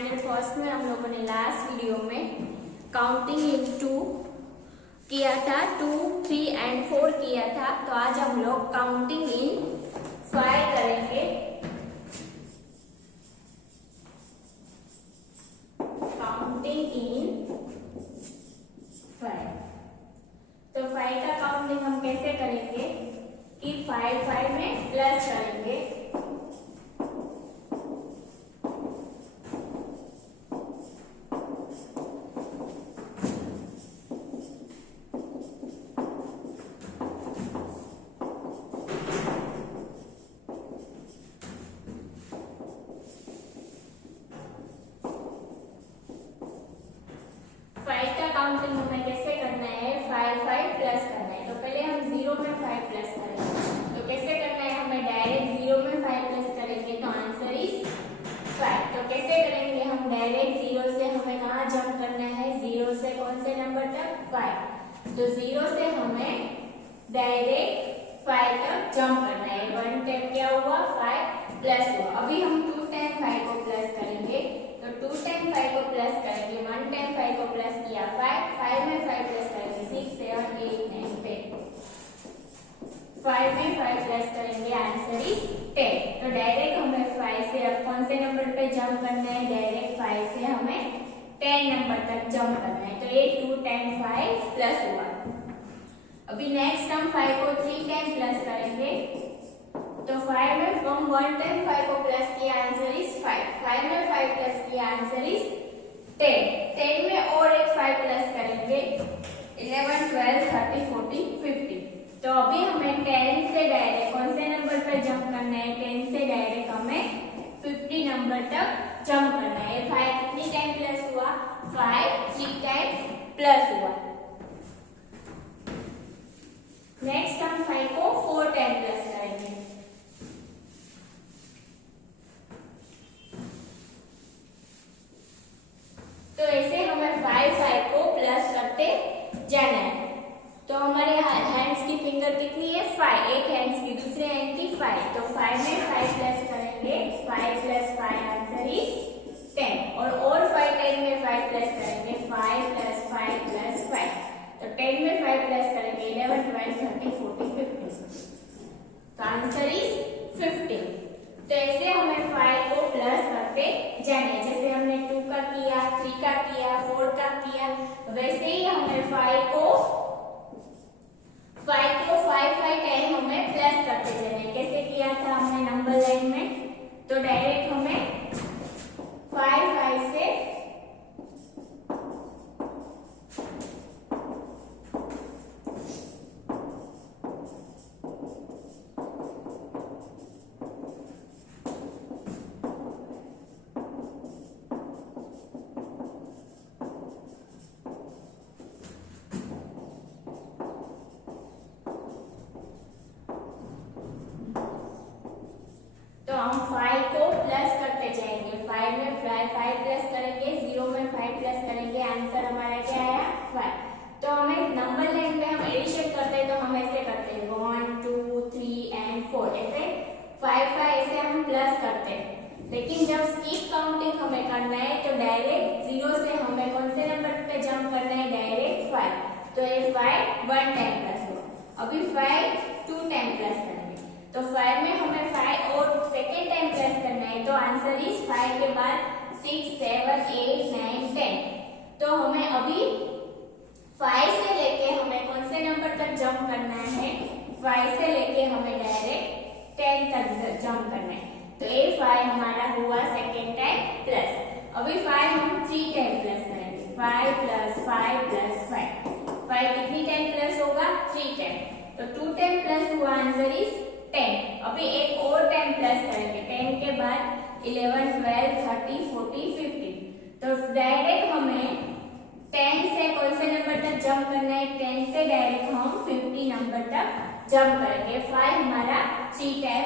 Standard first में हम लोगों ने लास्ट वीडियो में काउंटिंग इन टू किया था, 2, 3 एंड 4 किया था। तो आज हम लोग काउंटिंग इन 5 करेंगे। Counting in 5। तो 5 का काउंटिंग हम कैसे करेंगे कि 5 5 में प्लस करेंगे। काउंटिंग हमें कैसे करना है, 5 5 प्लस करना है। तो पहले हम 0 में 5 प्लस करेंगे। तो कैसे करना है, हमें डायरेक्ट 0 में 5 प्लस करेंगे तो आंसर इज 5। तो कैसे करेंगे, हम डायरेक्ट 0 से हमें कहाँ जंप करना है, 0 से कौन से नंबर तक, 5। तो 0 से हमें डायरेक्ट 5 तक जंप करना है। 1 टाइम क्या हुआ, 5 प्लस हुआ। अभी हम 2 टाइम 5 को प्लस करेंगे। तो 2 टाइम 5 को प्लस करेंगे, 1 टाइम 5 को प्लस किया 5, 5 में 5 प्लस करेंगे 6 7 8 9 10, 5 में 5 प्लस करेंगे आंसर इज 10। तो डायरेक्ट हमें 5 से अब कौन से नंबर पे जंप करना है, डायरेक्ट 5 से हमें 10 नंबर तक जंप करना है। तो ये 2 टाइम 5 प्लस हुआ। अभी नेक्स्ट हम 5 को 3 टाइम प्लस करेंगे। तो 5 में हम 1 टाइम 5 को प्लस किया आंसर इज 5, 5 में 5 प्लस किया आंसर इज 10, 10 में और एक 5 प्लस करेंगे 11 12 13 14 15। तो अभी हमें 10 से डायरेक्ट कौन से नंबर पर जंप करना है, 10 से डायरेक्ट हमें 50 नंबर तक जंप करना है। 5 कितनी टाइम प्लस हुआ, 5 3 टाइम प्लस हुआ। नेक्स्ट हम 5 को 4 टाइम प्लस करेंगे। तो ऐसे हमें 5 5 को प्लस करते जाना है। तो हमारे हैंड्स की फिंगर कितनी है, 5, एक हैंड्स की, दूसरे हैंड की 5। तो 5 में 5 प्लस करेंगे, 5 प्लस 5 आंसर इज 10। और 5 10 में 5 प्लस करेंगे, 5 प्लस 5 प्लस 5। तो 10 में 5 प्लस करेंगे 11 12 13 14 15। तो आंसर इज 15। तो ऐसे हमें 5 को प्लस करते जाने, जैसे हमने 2 का किया, 3 का किया, 4 का किया, वैसे ही हमें 5 को 5 5 10 हमें प्लस करते जाने। कैसे किया था हमने नंबर लाइन में, तो डायरेक्ट हमें 5 5 से हम 5 को प्लस करते जाएंगे। 5 में 5 प्लस करेंगे, 0 में 5 प्लस करेंगे, आंसर हमारा क्या आया, 5। तो हमें नंबर लाइन में हम एडिशन करते हैं, तो हम ऐसे करते हैं 1 2 3 एंड 4, ऐसे 5 5 ऐसे हम प्लस करते हैं। लेकिन जब स्किप काउंटिंग हमें करना है तो डायरेक्ट 0 से हमें कौन से नंबर पे जंप करना है, डायरेक्ट 5। तो ये 5 1 टाइम प्लस हुआ। अभी 5 2 टाइम प्लस करेंगे। तो 5 में हमें 5 और सेकेंड टाइम प्लस करना है। तो आंसर इज 5 के बाद 6 7 8 9 10। तो हमें अभी 5 से लेके हमें कौन से नंबर तक जंप करना है, 5 से लेके हमें डायरेक्ट 10 तक जंप करना है। तो ये 5 हमारा हुआ सेकेंड टाइम प्लस। अभी 5 हम 3 टाइम प्लस करेंगे, 5 प्लस 5 प्लस 5। 5 कितनी टाइम प्लस होगा, 3 टाइम। तो 2 टाइम प्लस हुआ, आंसर इज 10। अभी एक और टाइम प्लस करेंगे, 10 के बाद 11 12 13 14 15। तो डायरेक्ट हमें 10 से कौन से नंबर तक जंप करना है, 10 से डायरेक्ट हम 50 नंबर तक जंप करेंगे। 5 हमारा 3 टाइम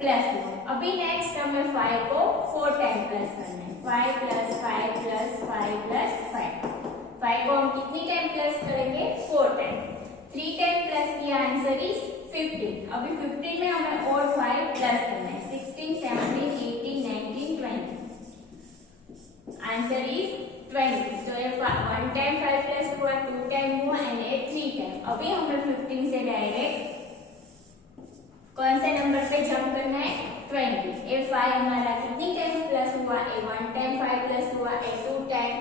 प्लस हुआ। अभी नेक्स्ट हमें 5 को 4 टाइम प्लस करना है, 5 प्लस 5 प्लस 5 प्लस 5। 5 को हम कितनी टाइम प्लस करेंगे, 4 टाइम। 3 टाइम प्लस किया, आंसर इज 15। अभी 15 में हमें और 5 प्लस करना है, 16 17 18 19 20। Answer is 20। तो ये 1 टाइम 5 प्लस हुआ, 2 टाइम हुआ एंड ये 3 टाइम। अभी हमें 15 से डायरेक्ट कौन से नंबर पे जंप करना है? 20। ये 5 हमारा कितनी टाइम प्लस हुआ? ये 1 टाइम 5 प्लस हुआ, ये 2 टाइम,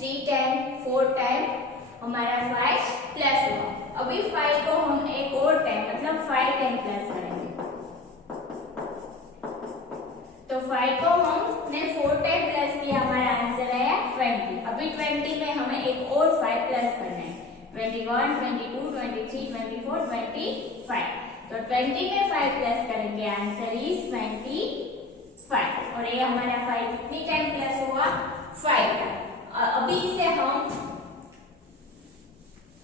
3 टाइम, 4 टाइम हमारा 5 प्लस हुआ। अभी 5 को हम एक और टाइम मतलब 5 टाइम प्लस करेंगे। तो 5 को हमने 4 टाइम प्लस किया, हमारा आंसर आया 20। अभी 20 में हमें एक और 5 प्लस करना है, 21, 22, 23, 24, 25। तो 20 में 5 प्लस करेंगे, आंसर इज 25। और ये हमारा 5 कितनी टाइम प्लस हुआ? 5 टाइम। अभी इसे हम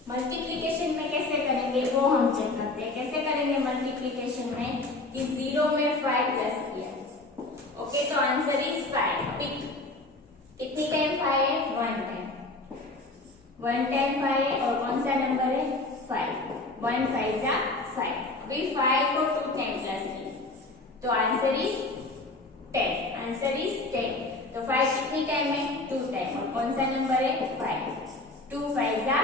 मल्टीप्लिकेशन में कैसे करेंगे वो हम चेक करते हैं। कैसे करेंगे मल्टीप्लिकेशन में कि 0 में 5 प्लस किया। ओके, तो आंसर इज 5। अभी कितनी टाइम 5 है? 1 टाइम। 1 टाइम 5 है और कौन सा नंबर है? 5। 1 5 जा 5। अभी 5 को 2 टाइम प्लस किया, तो आंसर इज 10। Answer is 10। तो 5 कितनी टाइम है? 2 टाइम। और कौन सा नंबर है? 5। 2 5 जा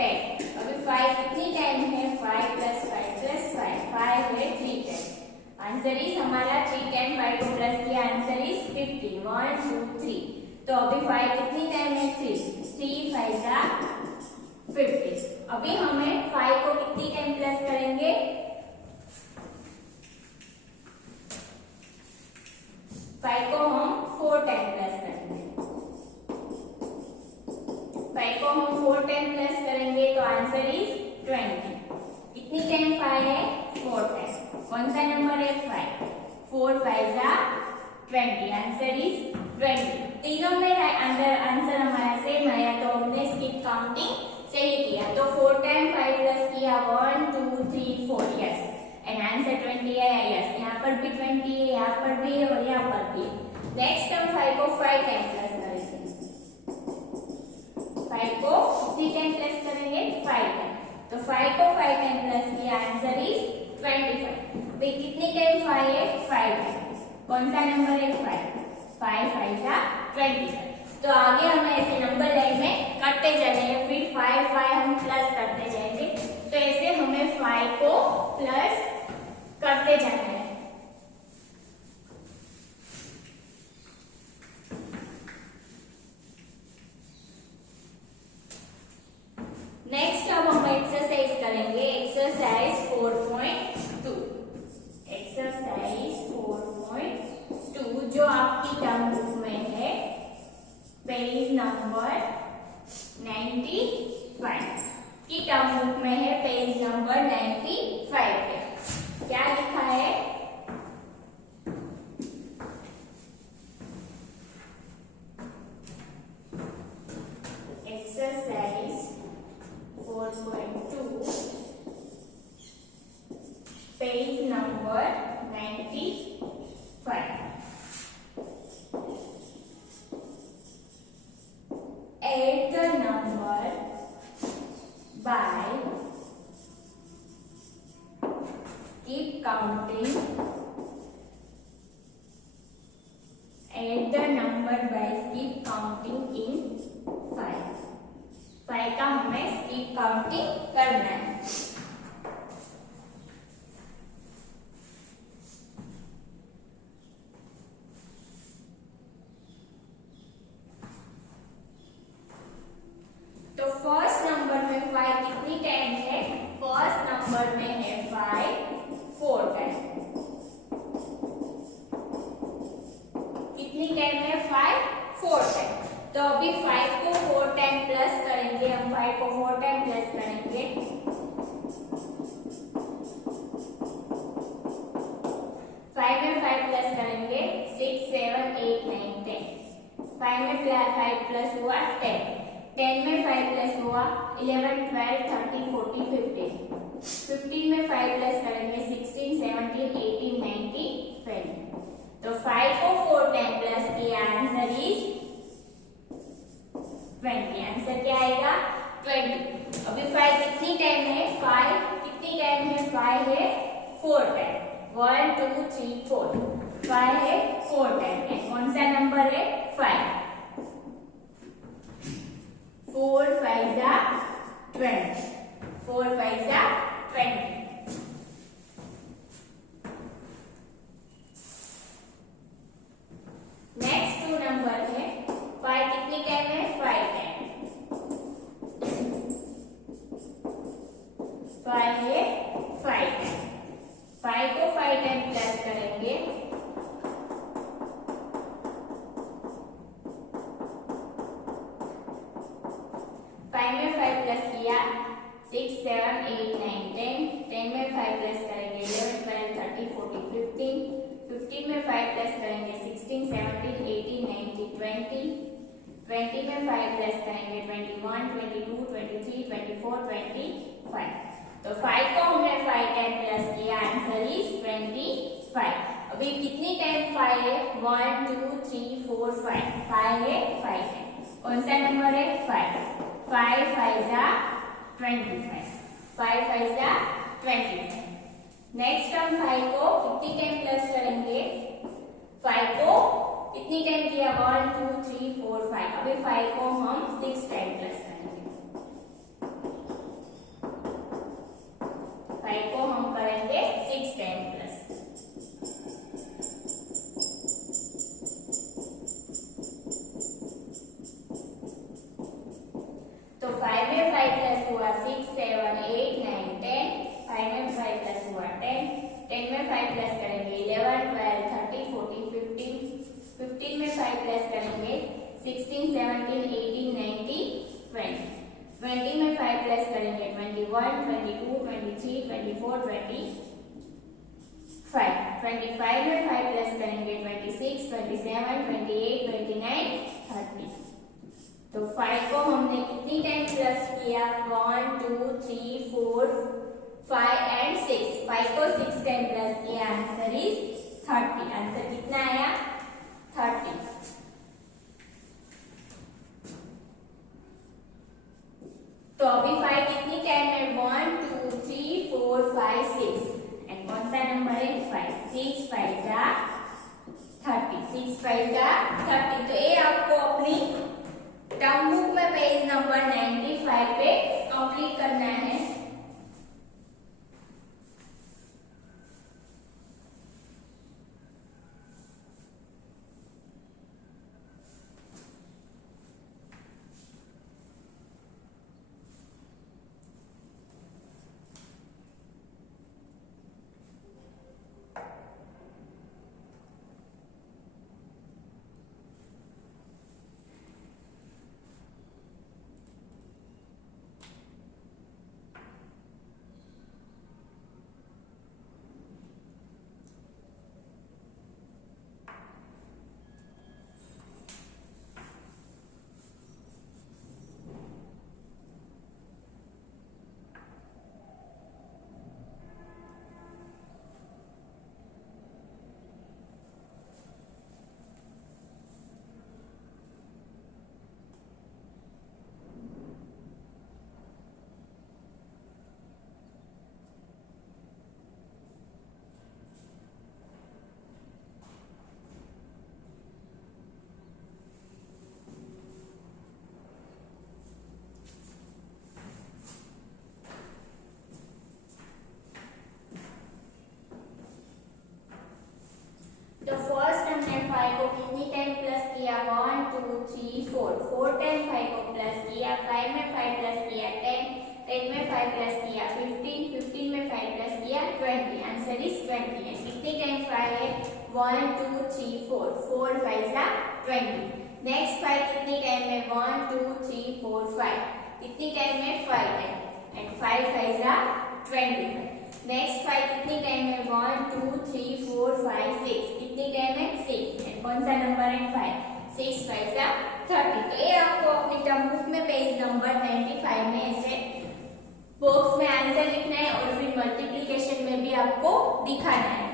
10। अभी 5 कितनी टाइम है? 5 प्लस 5 प्लस 5, 5 है 3 टाइम। आंसर इज हमारा 3 टाइम 5 को प्लस किया, आंसर इज 15। 1 2 3। तो अभी 5 कितनी टाइम है? 3। 3 5 जा 50। अभी हमें 5 को कितनी टाइम प्लस करेंगे? 5 को हम 4 टाइम प्लस करेंगे। 5 को हम 4 टाइम प्लस करेंगे, तो आंसर इज 20। कितनी टाइम 5 है? 4 टाइम। कौन सा नंबर है? 5। 4 5 जा 20। Answer is 20। तीनों में अंदर आंसर हमारा सेम आया, तो हमने स्किप काउंटिंग सही किया। तो 4 टाइम 5 प्लस किया, 1 2 3 4, यस। एंड आंसर 20 है, यस। यहाँ पर भी 20 है, यहाँ पर भी है और यहाँ पर भी है। नेक्स्ट हम 5 को 5 टाइम प्लस करेंगे। 5 को कितनी टाइम प्लस करेंगे? 5 टाइम। तो 5 को 5 टाइम प्लस किया, आंसर इज 25। भाई कितनी टाइम 5 है? 5 टाइम। कौन सा नंबर है? 5। 5 5 जा 25। तो आगे हम ऐसे नंबर लाइन में करते जाएंगे, फिर 5 5 हम प्लस करते जाएंगे। तो ऐसे हमें 5 को प्लस करते जाना है। नेक्स्ट अब हम एक्सरसाइज करेंगे, एक्सरसाइज 4.2। एक्सरसाइज 4.2 जो आपकी टर्म बुक में है, पेज नंबर 95 की टर्म बुक में है, पेज नंबर 95 पे क्या लिखा है? Exercise 4.2 page number 95। Add the number by keep counting. Add the number by keep counting in 5. 5 का हमें keep counting करना है। तो फर्स्ट नंबर में 5 कितनी टाइम है? फर्स्ट नंबर में है 5 4 टाइम। कितनी टाइम है? 5 4 टाइम। तो अभी 5 को 4 टाइम प्लस करेंगे, हम 5 को 4 टाइम प्लस करेंगे। 5 में 5 प्लस करेंगे, 6 7 8 9 10। 5 में 5 प्लस हुआ 10। 10 में 5 प्लस हुआ 11 12 13 14 15। 15 में 5 प्लस करेंगे, 16 17 18 19 20। तो 5 को 4 टाइम प्लस किया, आंसर इज 20। आंसर क्या आएगा? 20। अभी 5 कितनी टाइम है? 5 कितनी टाइम है? 5 है 4 टाइम। 1 2 3 4। 5 है 4 टाइम। कौन सा नंबर है? 5। फाइव में फाइव प्लस किया 6 7 8 9 10, 10 में फाइव प्लस करेंगे 11 12 13 14 15, 15 में फाइव प्लस करेंगे 16 17 18 19 20, 20 में फाइव प्लस करेंगे 21 22 23 24 25। तो 5 को हमने 5 टाइम प्लस किया, आंसर इज 25। अभी कितनी टाइम 5 है? 1 2 3 4 5, 5 है 5 है। कौन सा नंबर है? 5। 5 5 जा 25, 5 5 जा 25। नेक्स्ट हम 5 को कितनी टाइम प्लस करेंगे? 5 को कितनी टाइम किया? 1 2 3 4 5। अभी 5 को हम 6 टाइम प्लस करेंगे। 5 को हम करेंगे 6 टाइम प्लस। तो 5 में 5 प्लस हुआ 6 7 8 9 10, 5 में 5 प्लस हुआ 10, 10 में 5 प्लस करेंगे 11 12 13 14 15, 15 में 5 प्लस करेंगे 16 17 18 19 20, 20 में 5 प्लस करेंगे 21 22 23 24 25, 25 में 5 प्लस करेंगे 26 27 28 29 30। तो 5 को हमने कितनी टाइम प्लस किया? 1 2 3 4 5 एंड 6। 5 को 6 टाइम प्लस किया, आंसर इज 30। आंसर कितना आया? 30। तो अभी 5 कितनी टाइम है? 1 2 3 4 5 6। एंड कौन सा नंबर है? 5। 6 5 जा 30, 6 5 जा 30। तो ये आपको अपनी टर्म बुक में पेज नंबर 95 पे कंप्लीट करना है। तो फर्स्ट हमने 5 को कितनी टाइम प्लस किया? 1 2 3 4, 4 टाइम 5 को प्लस किया। 5 में 5 प्लस किया 10, 10 में 5 प्लस किया 15, 15 में 5 प्लस किया 20। Answer is 20। एंड कितनी टाइम 5 है? 1 2 3 4, 4 5 जा 20। नेक्स्ट 5 कितनी टाइम में? 1 2 3 4 5। कितनी टाइम में? 5 टाइम। एंड 5 5 जा 25। नेक्स्ट 5 कितनी टाइम में? 1 2 3 4 5 6। कितनी टाइम है? 6। एंड कौन सा नंबर है? 5। 6 5 जा 30। तो ये आपको अपनी टर्म बुक में पेज नंबर 95 में ऐसे बॉक्स में आंसर लिखना है और फिर मल्टीप्लिकेशन में भी आपको दिखाना है।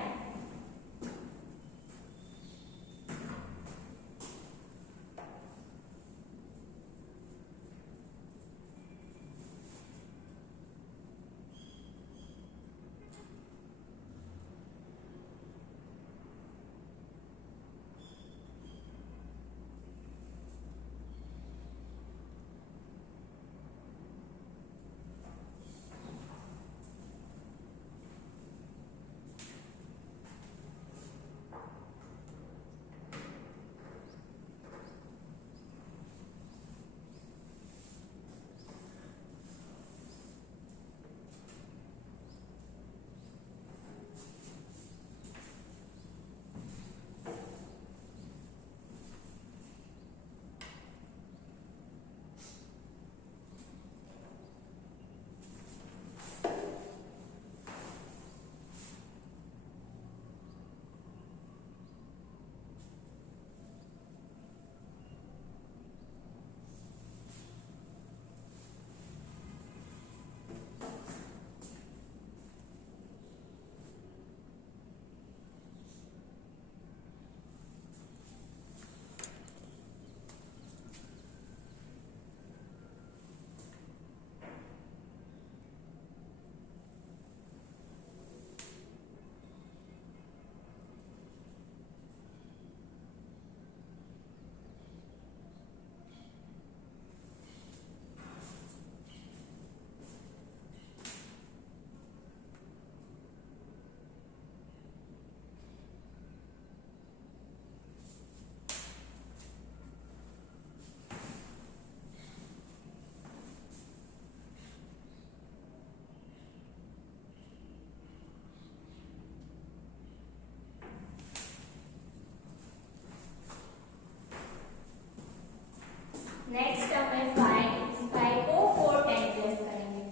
नेक्स्ट हमें 5 को 4 टाइम प्लस करेंगे।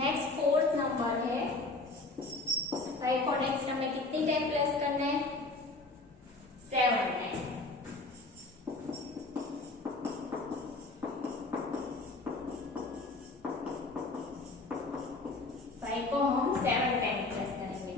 नेक्स्ट फोर्थ नंबर है 5 को नेक्स्ट हमें कितनी टाइम प्लस करना है? 7 टाइम। को हम 7 टाइम प्लस करेंगे।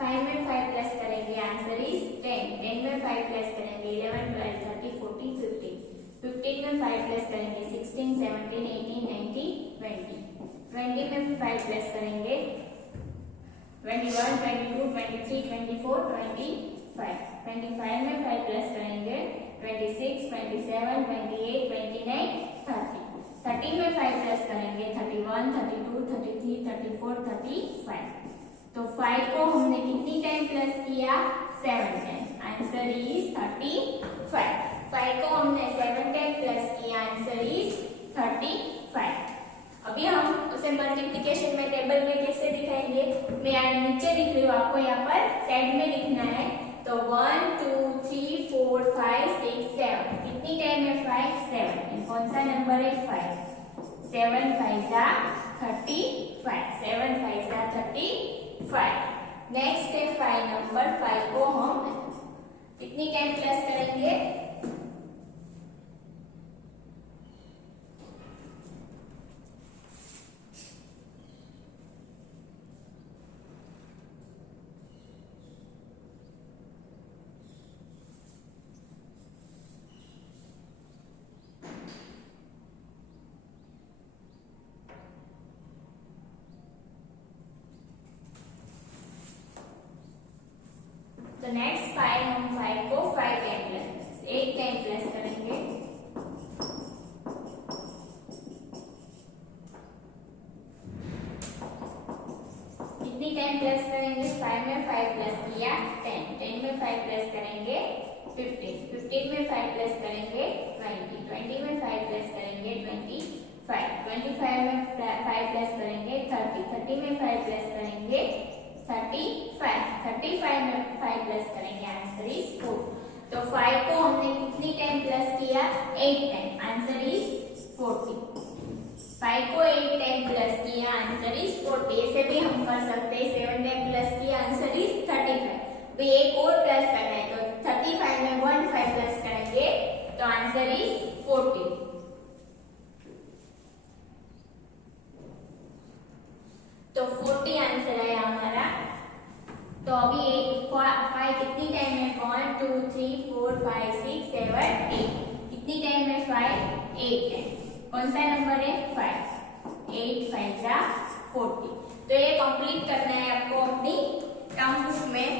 5 में 5 प्लस करेंगे, आंसर इज 10। 10 में 5 प्लस करेंगे 11, 12, 13, 14, 15। 15 में 5 प्लस करेंगे 16, 17, 18, 19, 20। 20 में 5 प्लस करेंगे 21, 22, 23, 24, 25। 25 में 5 प्लस करेंगे 26, 27, 28, 29, 30। 30 में 5 प्लस करेंगे 31, 32, 33, 34, 35। तो 5 को हमने कितनी टाइम प्लस किया? 7 टाइम। Answer is 35। 5 को हमने 7 टाइम प्लस किया, आंसर इज 35। अभी हम उसे मल्टीप्लिकेशन में टेबल में कैसे दिखाएंगे? मैं यहाँ नीचे लिख रही हूँ, आपको यहाँ पर साइड में लिखना है। तो 1, 2, 3, 4, 5, 6, 7। कितनी टाइम है? 5, 7। कौन सा नंबर है? 5। 7 5 जा 35। 7 5 जा 35। नेक्स्ट है 5 नंबर। 5 को हम कितनी टाइम प्लस करेंगे? तो नेक्स्ट 5 हम 5 को 5 टाइम प्लस 8 टाइम प्लस करेंगे। कितनी टाइम प्लस करेंगे? 5 में 5 प्लस किया 10। 10 में 5 प्लस करेंगे 15। 15 में 5 प्लस करेंगे 20। 20 में 5 प्लस करेंगे 25। 25 में 5 प्लस करेंगे 30। 30 में 5 प्लस करेंगे 35। 35 में 5 प्लस करेंगे, आंसर इज 4। तो 5 को हमने कितनी टाइम प्लस किया? 8 टाइम, आंसर इज 40। 5 को 8 टाइम प्लस किया, आंसर इज 40। ऐसे भी हम कर सकते हैं, 7 टाइम प्लस किया, आंसर इज 35। तो एक और प्लस करना है, तो 35 में 1 5 प्लस करेंगे तो आंसर इज 40। तो 40 आंसर है हमारा। तो अभी 5 कितनी टाइम है? 1 2 3 4 5 6 7 8। कितनी टाइम है? 5 8 टाइम। कौन सा नंबर है? 5। 8 5 जा 40। तो ये कंप्लीट करना है आपको अपनी टर्म बुक में।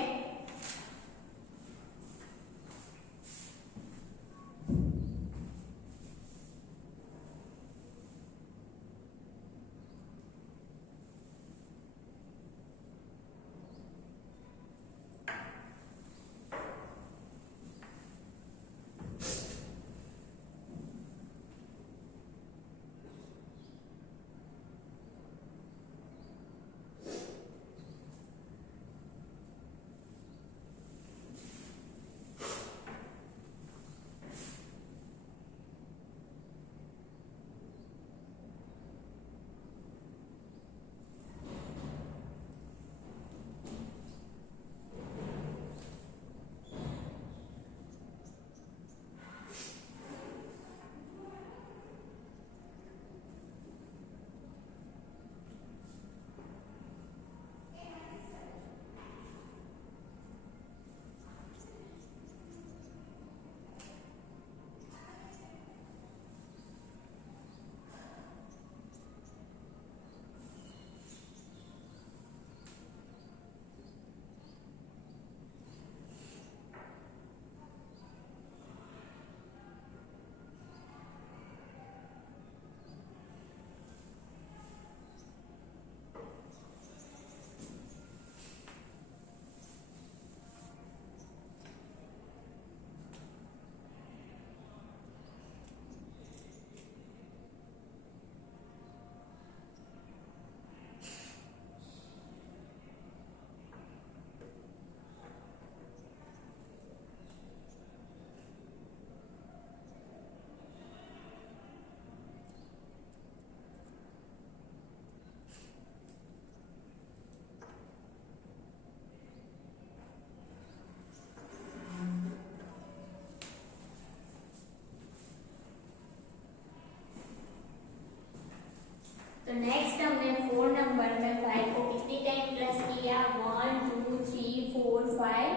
तो नेक्स्ट हमने 4 नंबर में 5 को कितनी टाइम प्लस किया 1 2 3 4 5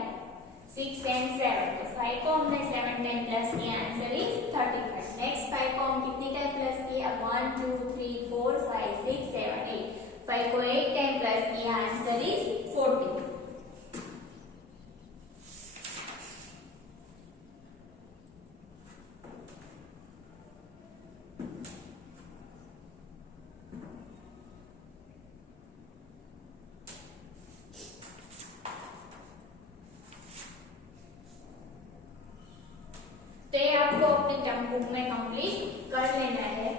6 एंड 7। तो 5 को हमने 7 टाइम प्लस किया, आंसर इज 35। नेक्स्ट 5 को हम कितनी टाइम प्लस किया 1 2 3 4 5 6 7 8। 5 को 8 टाइम प्लस किया, आंसर इज 40। तो ये आपको अपनी टर्म बुक में कंप्लीट कर लेना है।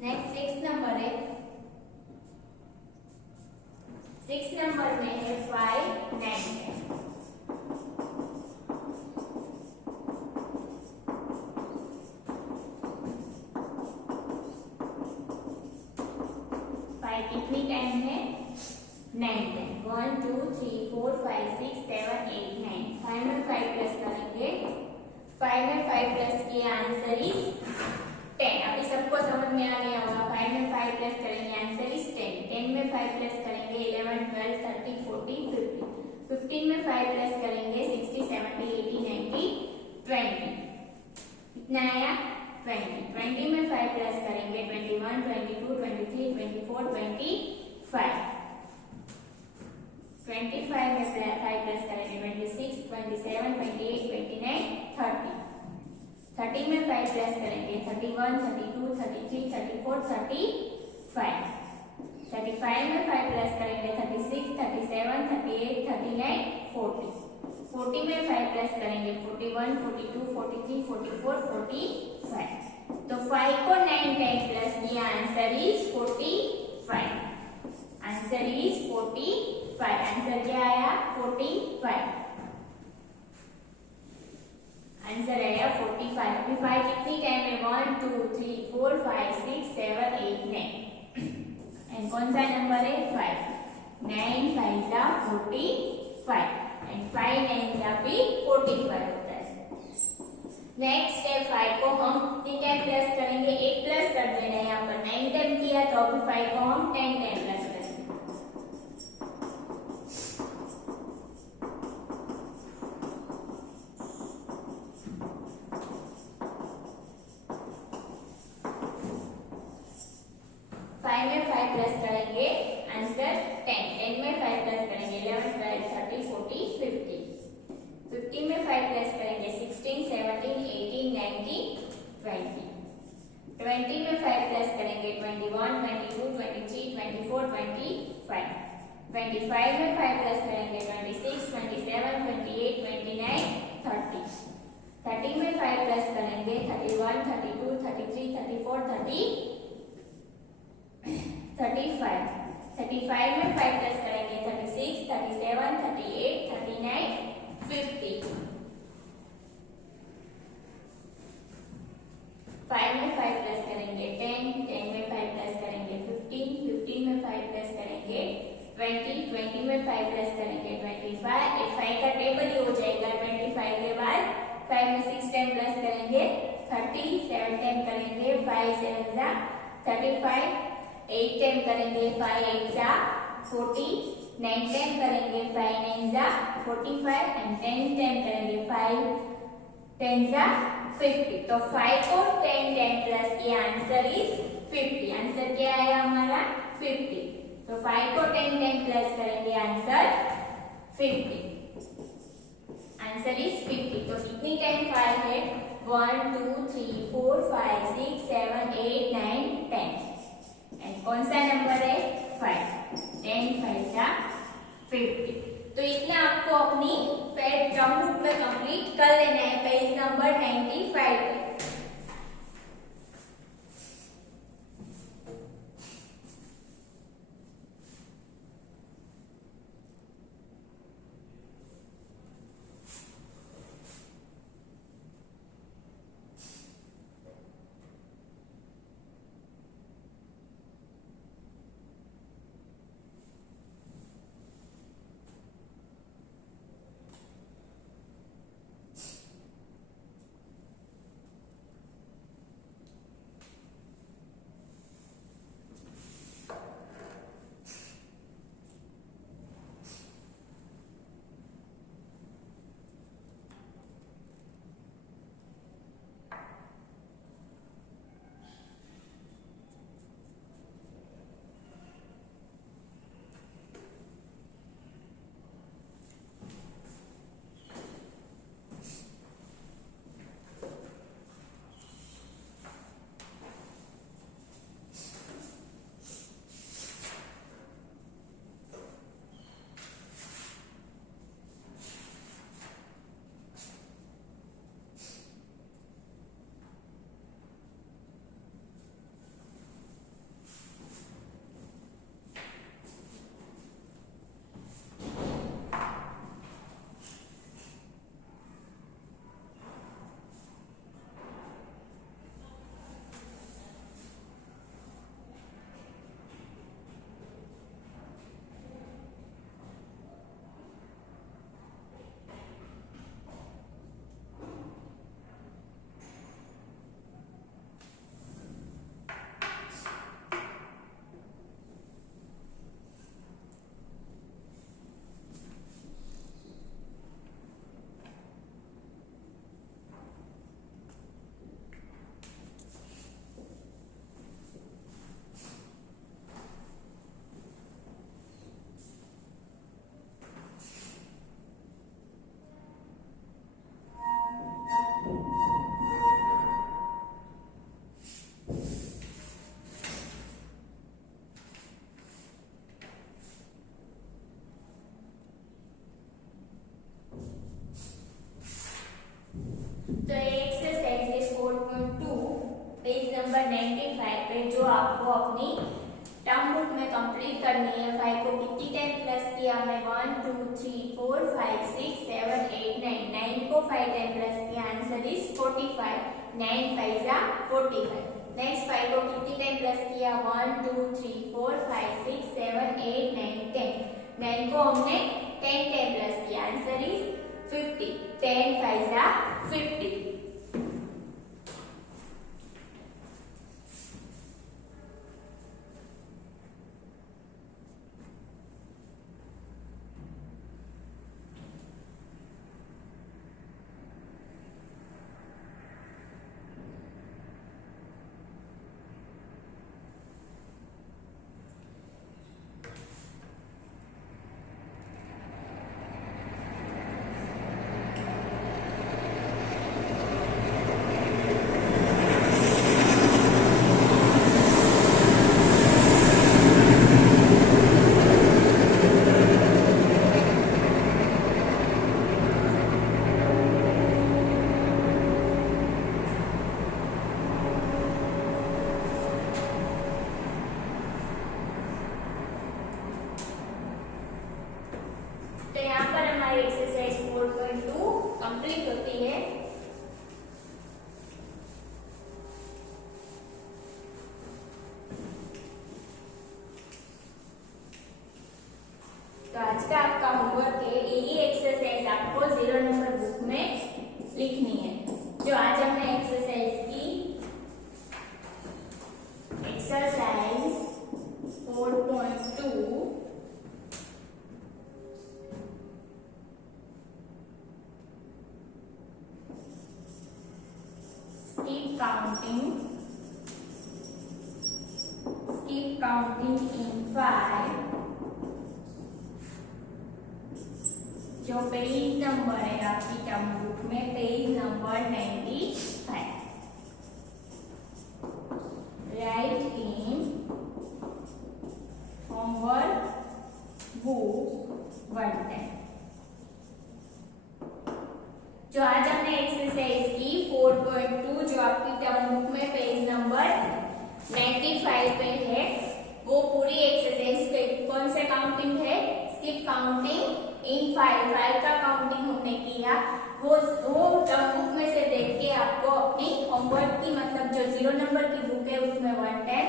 नेक्स्ट 6 नंबर है। 6 नंबर में है 5 9 10। 5 कितनी टाइम है 9 10। 1 2 3 4 5 6 7 8 9। 5 में 5 प्लस करेंगे, 5 में 5 प्लस किया, आंसर इज 10। अभी सबको समझ में आ गया होगा। 5 में 5 प्लस करेंगे, आंसर इज 10। 10 में 5 प्लस करेंगे 11 12 13 14 15। 15 में 5 प्लस करेंगे 60 70 80 90 20। कितना आया 20। 20 में 5 प्लस करेंगे 21 22 23 24 25। 25 में 5 प्लस करेंगे 26 27 28 29 30। 30 में 5 प्लस करेंगे 31 32 33 34 35। 35 में 5 प्लस करेंगे 36 37 38 39 40। 40 में 5 प्लस करेंगे 41 42 43 44 45। तो 5 को 9 टाइम प्लस किया, answer is 45। Answer is 45। Answer क्या आया 45। आंसर आया 45। अभी 5 कितनी टाइम है 1 2 3 4 5 6 7 8 9। एंड कौन सा नंबर है 5। 9 5 जा 45 एंड 5 9 जा भी 45 होता है। नेक्स्ट स्टेप 5 को हम कितनी टाइम प्लस करेंगे 1 प्लस कर देना है। यहाँ पर 9 टाइम किया तो अभी 5 को हम 10 टाइम प्लस करेंगे। 5 में 5 प्लस करेंगे, आंसर 10। 10 में 5 प्लस करेंगे 11 12 13 14 15। 15 में 5 प्लस करेंगे 16 17 18 19 20। 20 में 5 प्लस करेंगे 21 22 23 24 25। 25 में 5 प्लस करेंगे 26 27 28 29 30। 30 में 5 प्लस करेंगे 31 32 33 34 35। 35 में 5 प्लस करेंगे 36 37 38 39 50। 5 में 5 प्लस करेंगे 10 10 में 5 प्लस करेंगे 15 15 में 5 प्लस करेंगे 20 20 में 5 प्लस करेंगे 25। 5 का टेबल ही हो जाएगा। 25 के बाद 5 में 6 टाइम प्लस करेंगे 30। 7 टाइम करेंगे 5 7 जा 35। 8 टाइम करेंगे 5 8 जा 40। 9 टाइम करेंगे 5 9 जा 45 एंड 10 टाइम करेंगे 5 10 जा 50। तो 5 को 10 टाइम प्लस किया, आंसर इज 50। आंसर क्या आया हमारा 50। तो 5 को 10 टाइम प्लस करेंगे, आंसर 50। Answer is 50। तो कितनी टाइम 5 है 1 2 3 4 5 6 7 8 9 10 एंड कौन सा नंबर है 5। 10 5 जा 50। तो इतना आपको अपनी टर्म बुक में कंप्लीट कर लेना है पेज नंबर 95 पे। आपको अपनी टर्म बुक में कंप्लीट करनी है। 5 को कितनी टाइम प्लस किया हमने? 1 2 3 4 5 6 7 8 9। 9 को 5 टाइम प्लस किया, आंसर इज 45। 9 5 जा 45। नेक्स्ट 5 को कितनी टाइम प्लस किया? 1 2 3 4 5 6 7 8 9 10। 9 को हमने 10 टाइम प्लस किया, आंसर इज 50। 10 5 जा 50। तो यहाँ पर हमारी एक्सरसाइज 4.2 कंप्लीट होती है। तो आज का आपका होमवर्क है, यही एक्सरसाइज आपको 0 नंबर बुक में लिखनी है। जो आज हमने एक्सरसाइज की, एक्सरसाइज 4.2 keep counting in 5। जो पेज नंबर है आपकी टर्म बुक में, page number 95। Right in homework book 110। जो आज हमने एक्सरसाइज की 4.2 जो आपकी टर्म बुक में पेज नंबर 95 पे है, वो पूरी एक्सरसाइज कौन से काउंटिंग है? स्किप काउंटिंग इन 5 का काउंटिंग हमने किया। वो टर्म बुक में से देख के आपको अपनी होमवर्क की, मतलब जो 0 नंबर की बुक है उसमें 110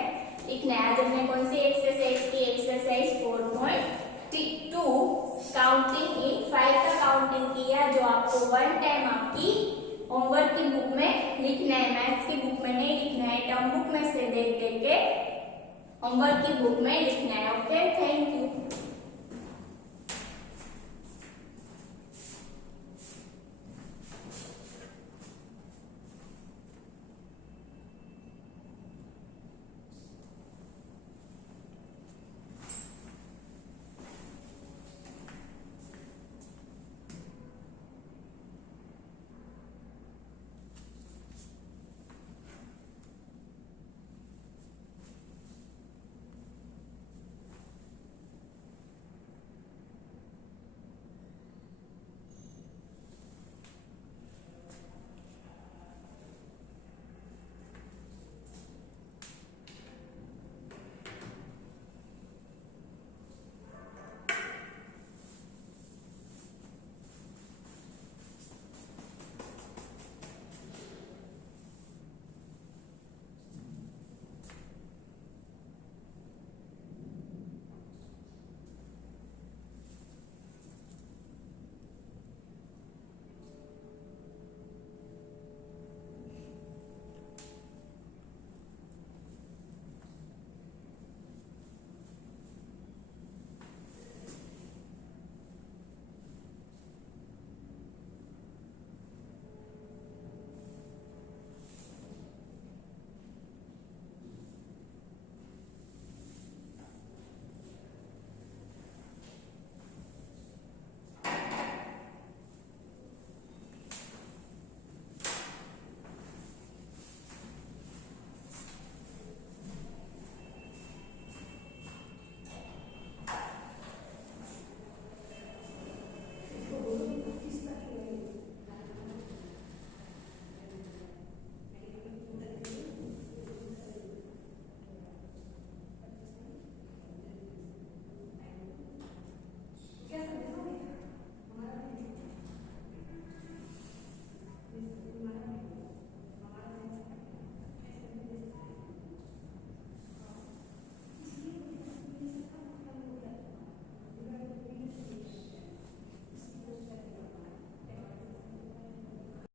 लिखना है। आज हमने कौन सी एक्सरसाइज की? एक्सरसाइज 4.2 काउंटिंग इन 5 का काउंटिंग किया, जो आपको 1 टाइम आपकी होमवर्क की बुक में लिखना है। मैथ्स की बुक में नहीं लिखना है, टर्म बुक में से देख के होमवर्क की बुक में लिखना है। Okay, thank you.